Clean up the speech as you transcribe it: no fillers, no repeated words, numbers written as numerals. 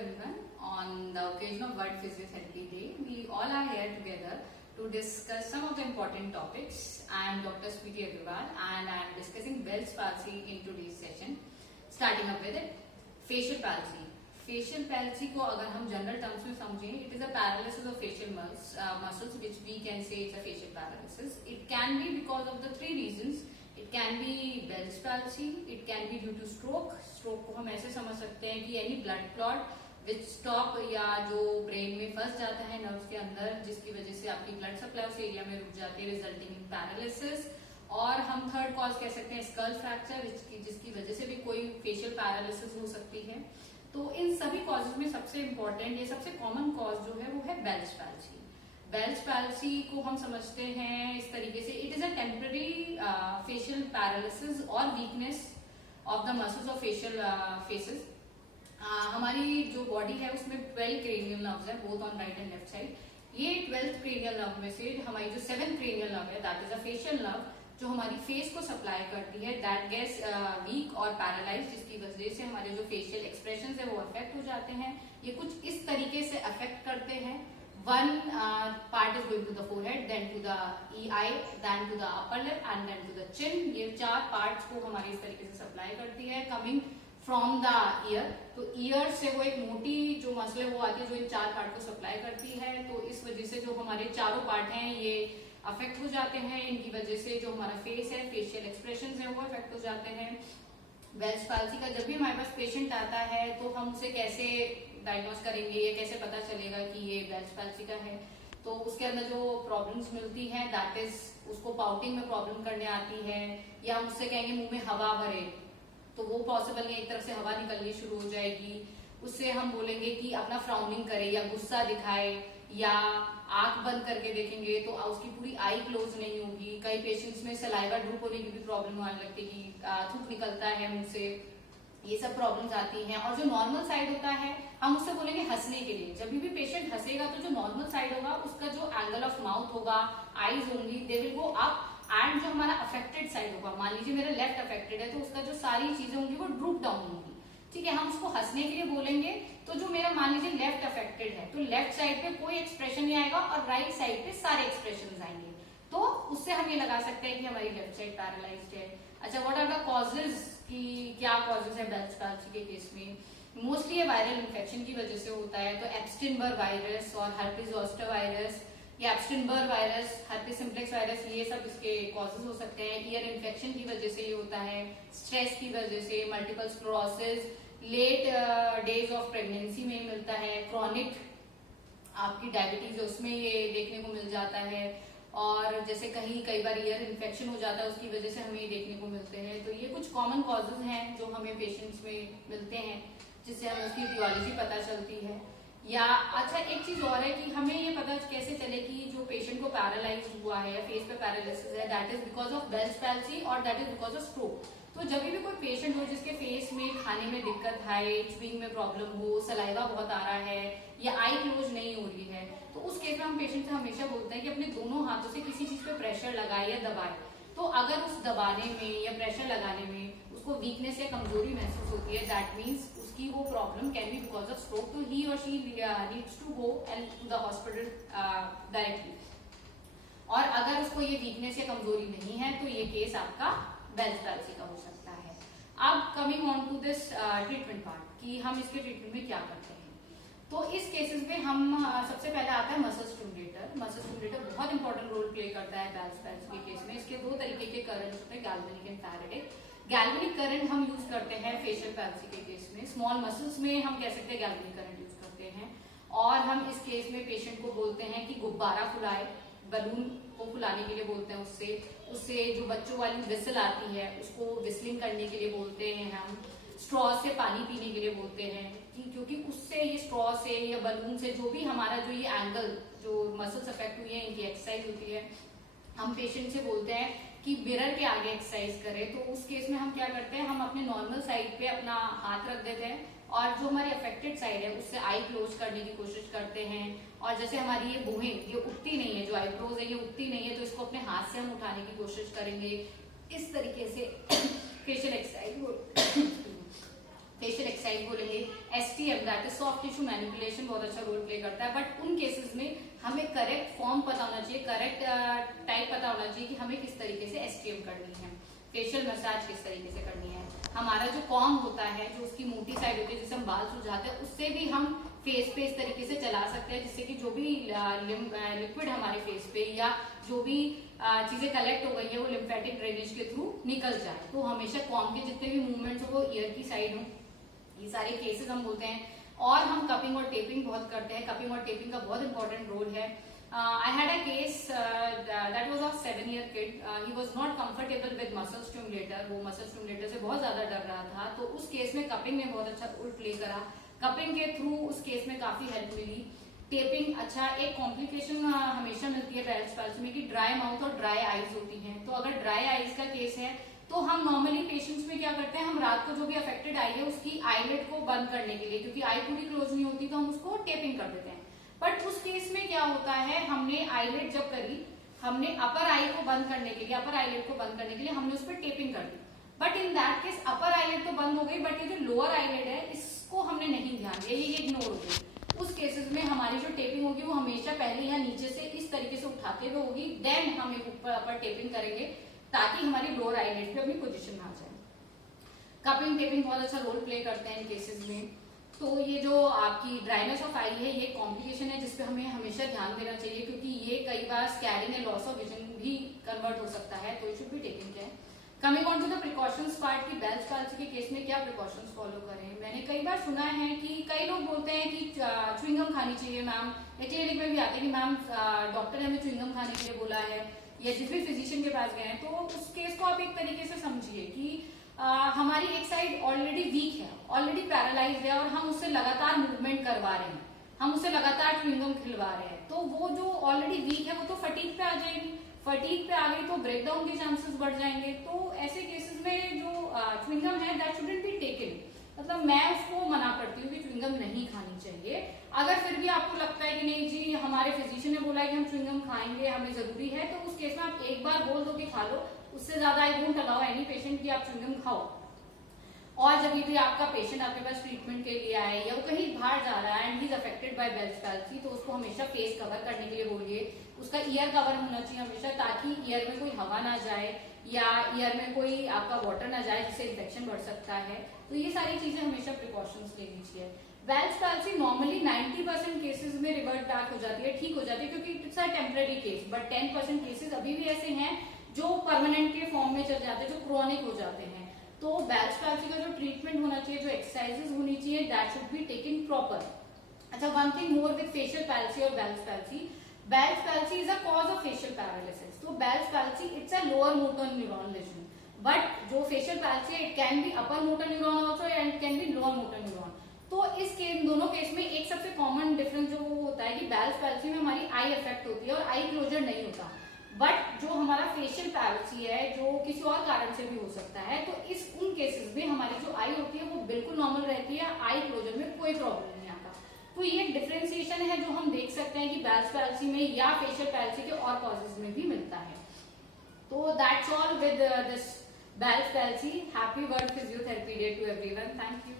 everyone. On the occasion of World Physiotherapy Day, we all are here together to discuss some of the important topics. I am Dr. Smriti Agarwal and I am discussing Bell's palsy in today's session. Starting up with it, facial palsy. Facial palsy को अगर हम general terms में समझें, it is a paralysis of facial muscles, which we can say it's a facial paralysis. It can be because of the three reasons. It can be Bell's palsy, it can be due to stroke. Stroke को हम ऐसे समझ सकते हैं कि any blood clot which stop या जो brain में फंस जाता है नर्व्स के अंदर, जिसकी वजह से आपकी ब्लड सप्लाई उस एरिया में रुक जाती है, रिजल्टिंग इन पैरालिसिस. और हम थर्ड कॉज कह सकते हैं स्कल फ्रैक्चर, जिसकी वजह से भी कोई फेशियल पैरालिसिस हो सकती है. तो इन सभी कॉजेज में सबसे इम्पोर्टेंट, ये सबसे कॉमन कॉज जो है वो है बेल्स पैल्सी. बेल्स पैल्सी को हम समझते हैं इस तरीके से, it is a temporary facial paralysis और weakness of the muscles of facial faces. हमारी जो बॉडी है उसमें 12 क्रेनियल नर्व्स है, both on right and left side. ये 12th क्रेनियल नर्व में से हमारी जो 7th क्रेनियल नर्व है, that is a facial nerve, जो हमारी फेस को सप्लाई करती है, दैट गेट्स वीक और पैरालाइज, जिसकी वजह से हमारे जो फेशियल एक्सप्रेशन है वो अफेक्ट हो जाते हैं. ये कुछ इस तरीके से अफेक्ट करते हैं. One part is going to the forehead, then to the eye, then to the upper lip and then to the chin. ये चार पार्ट्स को हमारे इस तरीके से सप्लाई करती है, कमिंग फ्रॉम द ईयर. तो ईयर से वो एक मोटी जो मसल है वो आती है, जो इन चार पार्ट को सप्लाई करती है. तो इस वजह से जो हमारे चारों पार्ट हैं ये अफेक्ट हो जाते हैं. इनकी वजह से जो हमारा फेस है, फेशियल एक्सप्रेशन है वो अफेक्ट हो जाते हैं. बेल्स पाल्सी का जब भी हमारे पास पेशेंट आता है तो हम उसे कैसे डायग्नोस करेंगे, ये कैसे पता चलेगा कि ये बेल्स पाल्सी का है. तो उसके अंदर जो प्रॉब्लम्स मिलती हैं, दैट इज उसको पाउटिंग में प्रॉब्लम करने आती है, या हम उससे कहेंगे मुंह में हवा भरे, तो वो पॉसिबल नहीं, एक तरफ से हवा निकलनी शुरू हो जाएगी. उससे हम बोलेंगे कि अपना फ्राउनिंग करे या गुस्सा दिखाए, या आंख बंद करके देखेंगे तो उसकी पूरी आई क्लोज नहीं होगी. कई पेशेंट्स में सलाइवा ड्रूप होने की भी प्रॉब्लम आने लगती है कि थूक निकलता है मुंह से. ये सब प्रॉब्लम्स आती हैं. और जो नॉर्मल साइड होता है, हम उससे बोलेंगे हंसने के लिए. जब भी पेशेंट हंसेगा तो जो नॉर्मल साइड होगा उसका जो एंगल ऑफ माउथ होगा, आईज होंगी, they will go up. And जो हमारा अफेक्टेड साइड होगा, मान लीजिए मेरा लेफ्ट अफेक्टेड है, तो उसका जो सारी चीजें होंगी वो ड्रूप डाउन होंगी. ठीक है, हम उसको हंसने के लिए बोलेंगे. तो जो मेरा मान लीजिए लेफ्ट अफेक्टेड है, तो लेफ्ट साइड पे कोई एक्सप्रेशन नहीं आएगा और राइट साइड पे सारे एक्सप्रेशन आएंगे. तो उससे हम ये लगा सकते हैं कि हमारी लेफ्ट साइड पैरालाइज्ड है. अच्छा, व्हाट आर द कॉजेज, कि क्या कॉजेज है बेल्स पाल्सी के केस में? मोस्टली ये वायरल इन्फेक्शन की वजह से होता है. तो एप्स्टेन-बार वायरस और हर्पीज जोस्टर वायरस, या एप्स्टेन-बार वायरस, हर्पीज सिम्प्लेक्स वायरस, ये सब इसके कॉजेज हो सकते हैं. ईयर इन्फेक्शन की वजह से ये होता है, स्ट्रेस की वजह से, multiple sclerosis, late days of pregnancy में मिलता है, क्रॉनिक आपकी डायबिटीज है उसमें ये देखने को मिल जाता है. और जैसे कई बार ईयर इन्फेक्शन हो जाता है, उसकी वजह से हमें ये देखने को मिलते हैं. तो ये कुछ कॉमन कॉजेज हैं जो हमें पेशेंट्स में मिलते हैं, जिससे हमें उसकी टियोलॉजी पता चलती है. या अच्छा, एक चीज और है कि हमें ये पता कैसे चले कि जो पेशेंट को पैरालाइज हुआ है या फेस पे पैरालिसिस है, that is because of Bell's palsy और that is because of stroke. तो जब भी कोई पेशेंट हो जिसके फेस में खाने में दिक्कत है, च्यूइंग में प्रॉब्लम हो, सलाइवा बहुत आ रहा है, या आई क्लोज नहीं हो रही है, तो उस केस में हम पेशेंट से हमेशा बोलते हैं कि अपने दोनों हाथों से किसी चीज पे प्रेशर लगाए या दबाए. तो अगर उस दबाने में या प्रेशर लगाने में उसको वीकनेस या कमजोरी महसूस होती है, दैट मीन्स उसकी वो problem can be because of stroke. तो ही और she needs to go and to the hospital directly. और अगर उसको ये वीकनेस या कमजोरी नहीं है तो ये केस आपका बेल्स पैल्सी का हो सकता है. अब coming on to this treatment part, कि हम इसके ट्रीटमेंट में क्या करते हैं. तो इस केसेस में हम सबसे पहले आता है मसल स्टिमुलेटर. मसल स्टिमुलेटर बहुत इंपॉर्टेंट रोल प्ले करता है बेल्स पैल्सी के केस में. इसके दो तरीके के करंट होते हैं, galvanic and Faraday. Galvanic current हम यूज करते हैं फेशियल पैल्सी के केस में. स्मॉल मसल्स में हम कह सकते हैं गैल्वेनिक करंट यूज करते हैं. और हम इस केस में पेशेंट को बोलते हैं कि गुब्बारा फुलाए, बलून को फुलाने के लिए बोलते हैं. उससे जो बच्चों वाली विसल आती है उसको विस्लिंग करने के लिए बोलते हैं. हम स्ट्रॉ से पानी पीने के लिए बोलते हैं, क्योंकि उससे ये स्ट्रॉ से या बलून से जो भी हमारा जो ये एंगल जो मसल्स अफेक्ट हुई है, इनकी एक्सरसाइज होती है. हम पेशेंट से बोलते हैं कि मिरर के आगे एक्सरसाइज करें. तो उस केस में हम क्या करते हैं, हम अपने नॉर्मल साइड पे अपना हाथ रख देते हैं और जो हमारी अफेक्टेड साइड है उससे आई क्लोज करने की कोशिश करते हैं. और जैसे हमारी ये भुहें ये उठती नहीं है, जो आईब्रोज है ये उठती नहीं है, तो इसको अपने हाथ से हम उठाने की कोशिश करेंगे. इस तरीके से फेशियल एक्सरसाइज बोलेंगे. ST STM that is soft tissue manipulation बहुत अच्छा रोल प्ले करता है, बट उन केसेस में हमें करेक्ट फॉर्म पता होना चाहिए, करेक्ट टाइप पता होना चाहिए कि हमें किस तरीके से STM करनी है, फेशियल मसाज किस तरीके से करनी है। हमारा जो कॉम होता है, जो उसकी मोटी साइड होती है जिससे हम बाल सुलझाते हैं, उससे भी हम फेस पे इस तरीके से चला सकते हैं जिससे कि जो भी लिक्विड हमारे फेस पे या जो भी चीजें कलेक्ट हो गई है वो लिम्फेटिक ड्रेनेज के थ्रू निकल जाए। तो हमेशा कॉम के जितने भी मूवमेंट्स हो वो ईयर की साइड हो, ये सारे केसेस हम बोलते हैं। और हम कपिंग और टेपिंग बहुत करते हैं, कपिंग और टेपिंग का बहुत इंपॉर्टेंट रोल है। I had a case that was a 7-year kid. He was not comfortable with muscle stimulator. वो muscle stimulator से बहुत ज्यादा डर रहा था, तो उस केस में कपिंग ने बहुत अच्छा रोल प्ले करा। कपिंग के थ्रू उस केस में काफी हेल्प मिली। टेपिंग अच्छा, एक कॉम्प्लिकेशन हमेशा मिलती है बेल्स पाल्सी में कि ड्राई माउथ और ड्राई आईज होती हैं। तो अगर ड्राई आईज का केस है तो हम नॉर्मली पेशेंट्स में क्या करते हैं, हम रात को जो भी अफेक्टेड आई है उसकी आईलिड को बंद करने के लिए, क्योंकि आई पूरी क्लोज नहीं होती तो हम उसको टेपिंग कर देते हैं। बट उस केस में क्या होता है, हमने आईलिड जब करी, हमने अपर आई को बंद करने के लिए, अपर आईलिड को बंद करने के लिए हमने उस पर टेपिंग कर दी। But in that case upper eyelid तो बंद हो गई, बट ये जो लोअर आईलिड है इसको हमने नहीं ध्यान दिया, ये इग्नोर हो गई। उस केसेस में हमारी जो टेपिंग होगी वो हमेशा पहले या नीचे से इस तरीके से उठाते हुए होगी, देन हम एक ऊपर अपर टेपिंग करेंगे ताकि हमारी लोअर आईलिड पे अपनी पोजीशन आ जाए। कपिंग टेपिंग बहुत अच्छा रोल प्ले करते हैं इन केसेस में। तो ये जो आपकी ड्राइनेस ऑफ आई है, ये कॉम्प्लिकेशन है जिसपे हमें हमेशा ध्यान देना चाहिए, क्योंकि ये कई बार scarring and loss of vision भी कन्वर्ट हो सकता है, तो it should be taken care. Coming on to the precautions part की बेल्स पाल्सी के केस में क्या प्रिकॉशंस फॉलो करें। मैंने कई बार सुना है कि कई लोग बोलते हैं कि च्युइंगम खानी चाहिए मैम, एचएडी में भी आते हैं कि मैम डॉक्टर ने हमें च्युइंगम खाने के लिए बोला है, या जिस भी फिजिशियन के पास गए हैं। तो उस केस को आप एक तरीके से समझिए कि हमारी एक साइड ऑलरेडी वीक है, ऑलरेडी पैरालाइज है, और हम उससे लगातार मूवमेंट करवा रहे हैं, हम उससे लगातार च्युइंगम खिलवा रहे हैं, तो वो जो ऑलरेडी वीक है वो तो फटीग पे आ जाएगी, फटीग पे आ गई तो ब्रेकडाउन के चांसेस बढ़ जाएंगे। तो ऐसे केसेस में जो च्युइंगम है दैट शुडंट बी टेकन, मतलब मैं उसको मना करती हूँ कि च्युइंगम नहीं खानी चाहिए। अगर फिर भी आपको लगता है कि नहीं जी हमारे फिजिशियन ने बोला है कि हम च्युइंगम खाएंगे, हमें जरूरी है, तो उस केस में आप एक बार बोल दो कि खा लो, उससे ज्यादा I won't allow any patient कि आप च्युइंगम खाओ। और जब भी आपका पेशेंट आपके पास ट्रीटमेंट के लिए आए या वो कहीं बाहर जा रहा है and he is affected by Bell's palsy, तो उसको हमेशा फेस कवर करने के लिए बोलिए, उसका ईयर कवर होना चाहिए हमेशा, ताकि ईयर में कोई हवा ना जाए या ईयर में कोई आपका वाटर ना जाए जिससे इन्फेक्शन बढ़ सकता है। तो ये सारी चीजें हमेशा प्रिकॉशंस ले लीजिए। बेल्स पाल्सी नॉर्मली 90% केसेस में रिवर्ट बैक हो जाती है, ठीक हो जाती है, क्योंकि it's a temporary case, but 10% cases अभी भी ऐसे हैं जो परमानेंट के फॉर्म में चल जाते हैं, जो क्रोनिक हो जाते हैं। तो बेल्स पाल्सी का जो ट्रीटमेंट होना चाहिए, जो एक्सरसाइजेस होनी चाहिए, that should be taken proper. अच्छा, one thing more with facial palsy और Bell's palsy, Bell's palsy is a cause of facial paralysis. तो Bell's palsy it's a lower motor neuron lesion, but जो facial palsy है it can be upper motor neuron also and can be lower motor neuron. तो इस case दोनों case में एक सबसे common difference जो होता है कि बेल्स पैल्सी में हमारी आई इफेक्ट होती है और आई क्लोजर नहीं होता, बट जो हमारा फेशियल पैल्सी है जो किसी और कारण से भी हो सकता है, तो इस उन केसेस में हमारी जो आई होती है वो बिल्कुल नॉर्मल रहती है, आई क्लोजर में कोई प्रॉब्लम नहीं आता। तो ये डिफरेंशिएशन है जो हम देख सकते हैं कि बेल्स पैल्सी में या फेशियल पैल्सी के और कॉजेज में भी मिलता है। तो that's all with this Bell's palsy. Happy world physiotherapy day to everyone. Thank you.